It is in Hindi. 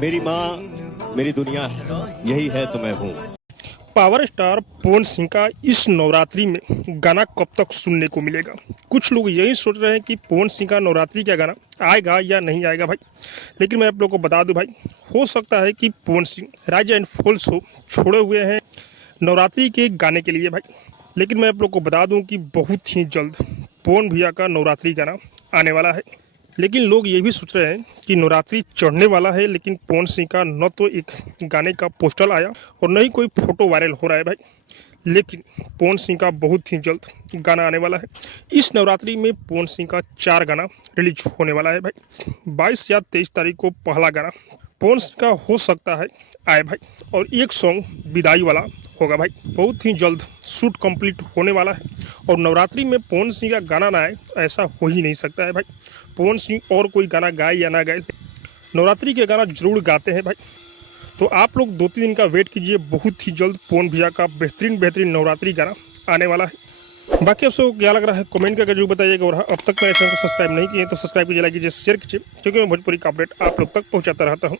मेरी माँ मेरी दुनिया है, यही है तो मैं हूँ। पावर स्टार पवन सिंह का इस नवरात्रि में गाना कब तक सुनने को मिलेगा। कुछ लोग यही सोच रहे हैं कि पवन सिंह का नवरात्रि का गाना आएगा या नहीं आएगा भाई। लेकिन मैं आप लोगों को बता दूं भाई, हो सकता है कि Pawan Singh rise and fall show छोड़े हुए हैं नवरात्रि के गाने के लिए भाई। लेकिन मैं आप लोग को बता दूं कि बहुत ही जल्द पवन भैया का नवरात्रि गाना आने वाला है। लेकिन लोग ये भी सोच रहे हैं कि नवरात्रि चढ़ने वाला है, लेकिन पवन सिंह का न तो एक गाने का पोस्टर आया और न ही कोई फोटो वायरल हो रहा है भाई। लेकिन पवन सिंह का बहुत ही जल्द गाना आने वाला है। इस नवरात्रि में पवन सिंह का 4 गाना रिलीज होने वाला है भाई। 22 या 23 तारीख को पहला गाना पवन सिंह का हो सकता है आए भाई, और एक सॉन्ग विदाई वाला होगा भाई। बहुत ही जल्द शूट कंप्लीट होने वाला है और नवरात्रि में पवन सिंह का गाना ना आए ऐसा हो ही नहीं सकता है भाई। पवन सिंह और कोई गाना गाए या ना गाए, नवरात्रि के गाना जरूर गाते हैं भाई। तो आप लोग 2-3 दिन का वेट कीजिए, बहुत ही जल्द पवन भैया का बेहतरीन नवरात्रि गाना आने वाला है। बाकी आप सबको क्या लग रहा है कमेंट करके जरूर बताइएगा। और अब तक मेरे चैनल को सब्सक्राइब नहीं किए तो सब्सक्राइब कीजिए, लाइक कीजिए, शेयर कीजिए, क्योंकि मैं भोजपुरी का अपडेट आप लोग तक पहुंचाता रहता हूं।